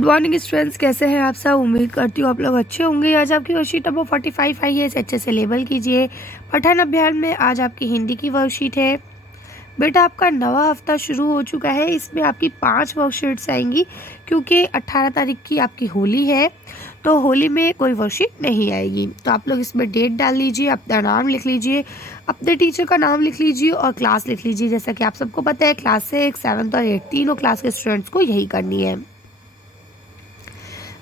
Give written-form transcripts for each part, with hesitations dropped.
Good morning students, कैसे हैं आप सब। उम्मीद करती हूँ आप लोग अच्छे होंगे। आज आपकी वर्कशीट नंबर 45 आई है, इसे अच्छे से लेबल कीजिए। पठन अभियान में आज आपकी हिंदी की वर्कशीट है। बेटा आपका नवा हफ्ता शुरू हो चुका है, इसमें आपकी 5 वर्कशीट्स आएंगी क्योंकि 18 तारीख की आपकी होली है, तो होली में कोई वर्कशीट नहीं आएगी। तो आप लोग इसमें डेट डाल लीजिए, अपना नाम लिख लीजिए, अपने टीचर का नाम लिख लीजिए और क्लास लिख लीजिए। जैसा कि आप सबको पता है, क्लास 6, 7 और 8 तीनों क्लास के स्टूडेंट्स को यही करनी है।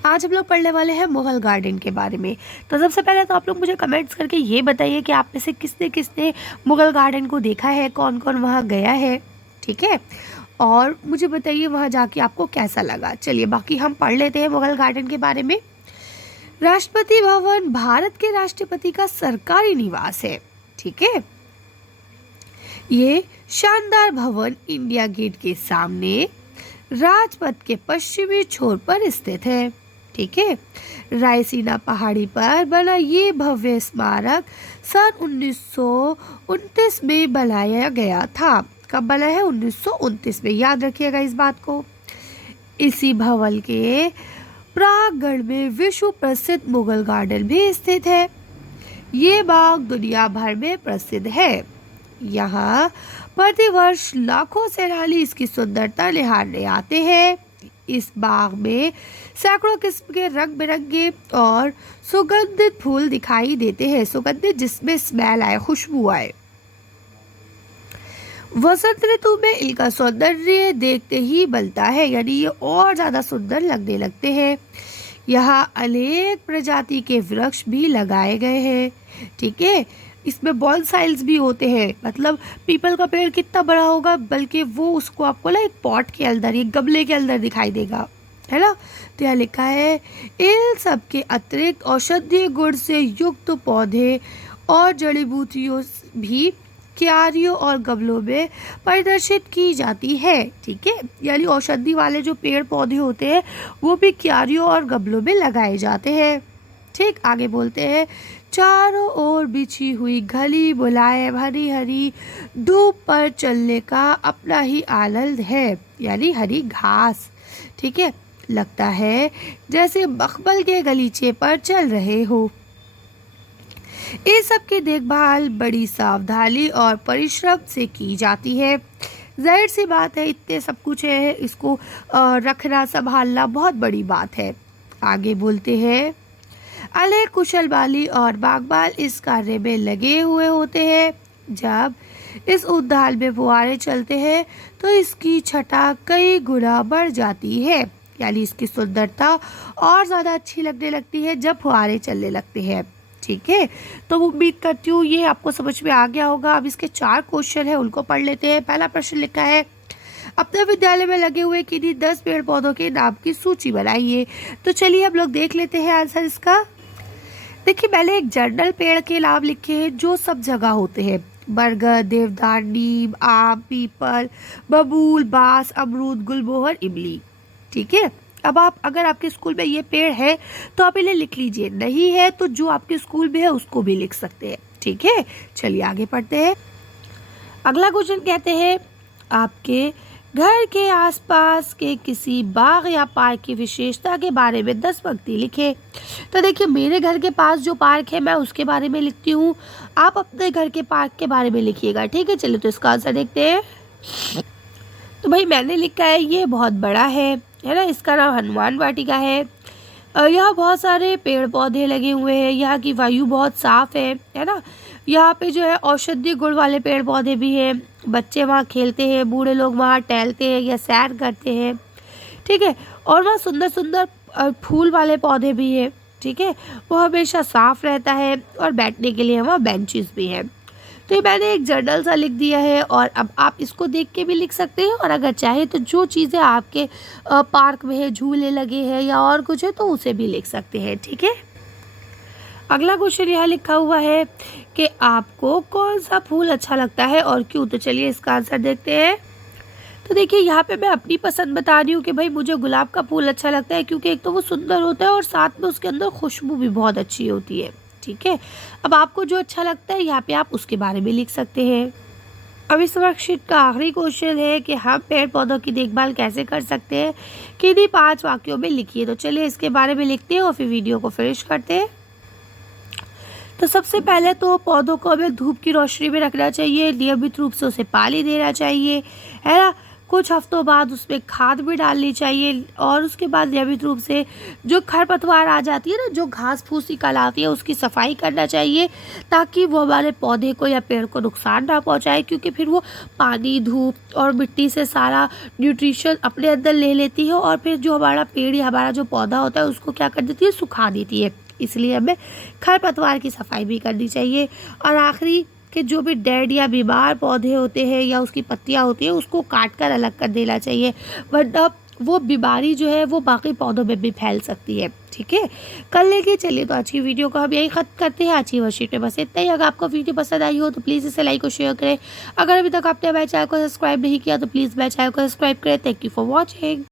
आज हम लोग पढ़ने वाले हैं मुगल गार्डन के बारे में। तो सबसे पहले तो आप लोग मुझे कमेंट्स करके ये बताइए कि आप में से किसने किसने मुगल गार्डन को देखा है, कौन कौन वहाँ गया है, ठीक है। और मुझे बताइए वहाँ जाके आपको कैसा लगा। चलिए बाकी हम पढ़ लेते हैं मुगल गार्डन के बारे में। राष्ट्रपति भवन भारत के राष्ट्रपति का सरकारी निवास है, ठीक है। ये शानदार भवन इंडिया गेट के सामने राजपथ के पश्चिमी छोर पर स्थित है, ठीक है। रायसीना पहाड़ी पर बना ये भव्य स्मारक सन 1929 में बनाया गया था। कब बना है? 1929 में, याद रखिएगा इस बात को। इसी भवन के प्रांगण में विश्व प्रसिद्ध मुगल गार्डन भी स्थित है। ये बाग दुनिया भर में प्रसिद्ध है। यहाँ प्रतिवर्ष लाखों सैलानी इसकी सुंदरता निहारने आते हैं। इस बाग में सैकड़ों किस्म के रंग बिरंगे और सुगंधित फूल दिखाई देते हैं। सुगंधित जिसमें स्मेल आए, खुशबू आए। वसंत ऋतु में इनका सौंदर्य देखते ही बनता है, यानी ये और ज्यादा सुंदर लगने लगते हैं। यहाँ अनेक प्रजाति के वृक्ष भी लगाए गए हैं, ठीक है। इसमें बॉन्साइल्स भी होते हैं, मतलब पीपल का पेड़ कितना बड़ा होगा, बल्कि वो उसको आपको ना एक पॉट के अंदर, एक गमले के अंदर दिखाई देगा, है ना। तो यहाँ लिखा है, इन सब के अतिरिक्त औषधीय गुण से युक्त पौधे और जड़ी बूटियों भी क्यारियों और गमलों में प्रदर्शित की जाती है, ठीक है। यानी औषधि वाले जो पेड़ पौधे होते हैं वो भी क्यारियों और गमलों में लगाए जाते हैं, ठीक। आगे बोलते हैं, चारों ओर बिछी हुई घनी मुलायम हरी हरी धूप पर चलने का अपना ही आनंद है, यानी हरी घास, ठीक है। लगता है जैसे मखमल के गलीचे पर चल रहे हो। इस सब की देखभाल बड़ी सावधानी और परिश्रम से की जाती है। जाहिर सी बात है, इतने सब कुछ है, इसको रखना संभालना बहुत बड़ी बात है। आगे बोलते हैं, अनेक कुशल माली और बागबान इस कार्य में लगे हुए होते हैं। जब इस उद्यान में फुहारे चलते हैं तो इसकी छटा कई गुना बढ़ जाती है, यानी इसकी सुंदरता और ज़्यादा अच्छी लगने लगती है जब फुहारे चलने लगते हैं, ठीक है। तो उम्मीद करती हूँ ये आपको समझ में आ गया होगा। अब इसके 4 क्वेश्चन है, उनको पढ़ लेते हैं। पहला प्रश्न लिखा है, अपने विद्यालय में लगे हुए किन्हीं 10 पेड़ पौधों के नाम की सूची बनाइए। तो चलिए हम लोग देख लेते हैं आंसर इसका। देखिए, मैंने एक जर्नल पेड़ के नाम लिखे हैं जो सब जगह होते हैं। बरगद, देवदार, नीम, आम, पीपल, बबूल, बांस, अमरूद, गुलमोहर, इमली, ठीक है। अब आप, अगर आपके स्कूल में ये पेड़ है तो आप इन्हें लिख लीजिए, नहीं है तो जो आपके स्कूल में है उसको भी लिख सकते हैं, ठीक है। चलिए आगे पढ़ते हैं। अगला क्वेश्चन कहते हैं, आपके घर के आसपास के किसी बाग या पार्क की विशेषता के बारे में 10 पंक्ति लिखे। तो देखिए, मेरे घर के पास जो पार्क है मैं उसके बारे में लिखती हूँ, आप अपने घर के पार्क के बारे में लिखिएगा, ठीक है। चलिए तो इसका आंसर देखते हैं। तो भाई मैंने लिखा है, ये बहुत बड़ा है ना, इसका नाम हनुमान वाटिका है। यहाँ बहुत सारे पेड़ पौधे लगे हुए हैं, यहाँ की वायु बहुत साफ है ना। यहाँ पे जो है औषधीय गुण वाले पेड़ पौधे भी हैं। बच्चे वहाँ खेलते हैं, बूढ़े लोग वहाँ टहलते हैं या सैर करते हैं, ठीक है। और वहाँ सुंदर सुंदर फूल वाले पौधे भी हैं, ठीक है। वो हमेशा साफ रहता है और बैठने के लिए वहाँ बेंचेस भी हैं। तो ये मैंने एक जर्नल सा लिख दिया है, और अब आप इसको देख के भी लिख सकते हैं, और अगर चाहे तो जो चीज़ें आपके पार्क में है, झूले लगे हैं या और कुछ है, तो उसे भी लिख सकते हैं, ठीक है। अगला क्वेश्चन यहाँ लिखा हुआ है कि आपको कौन सा फूल अच्छा लगता है और क्यों। तो चलिए इसका आंसर देखते हैं। तो देखिए, यहाँ पे मैं अपनी पसंद बता रही हूँ कि भाई मुझे गुलाब का फूल अच्छा लगता है, क्योंकि एक तो वो सुंदर होता है और साथ में उसके अंदर खुशबू भी बहुत अच्छी होती है, ठीक है। अब आपको जो अच्छा लगता है यहाँ पे आप उसके बारे में लिख सकते हैं। अब इस वर्कशीट का आखिरी क्वेश्चन है कि हम पेड़ पौधों की देखभाल कैसे कर सकते हैं, किन्हीं 5 वाक्यों में लिखिए। तो चलिए इसके बारे में लिखते हैं और फिर वीडियो को फिनिश करते हैं। तो सबसे पहले तो पौधों को हमें धूप की रोशनी में रखना चाहिए, नियमित रूप से उसे पानी देना चाहिए, है ना। कुछ हफ्तों बाद उसमें खाद भी डालनी चाहिए और उसके बाद नियमित रूप से जो खरपतवार आ जाती है ना, जो घास फूस निकल आती है, उसकी सफाई करना चाहिए ताकि वो हमारे पौधे को या पेड़ को नुकसान ना पहुंचाए, क्योंकि फिर वो पानी, धूप और मिट्टी से सारा न्यूट्रिशन अपने अंदर ले लेती है और फिर जो हमारा पेड़ या हमारा जो पौधा होता है उसको क्या कर देती है, सुखा देती है। इसलिए हमें खरपतवार की सफाई भी करनी चाहिए। और आखिरी कि जो भी डेड या बीमार पौधे होते हैं या उसकी पत्तियां होती है उसको काट कर अलग कर देना चाहिए, वरना वो बीमारी जो है वो बाकी पौधों में भी फैल सकती है। ठीक है, कर लेंगे। चलिए तो अच्छी वीडियो को हम यही खत्म करते हैं। अच्छी वर्कशीट में बस इतना ही। अगर आपको वीडियो पसंद आई हो तो प्लीज़ इसे लाइक और शेयर करें। अगर अभी तक आपने मेरे चैनल को सब्सक्राइब नहीं किया तो प्लीज़ मेरे चैनल को सब्सक्राइब करें। Thank you for watching.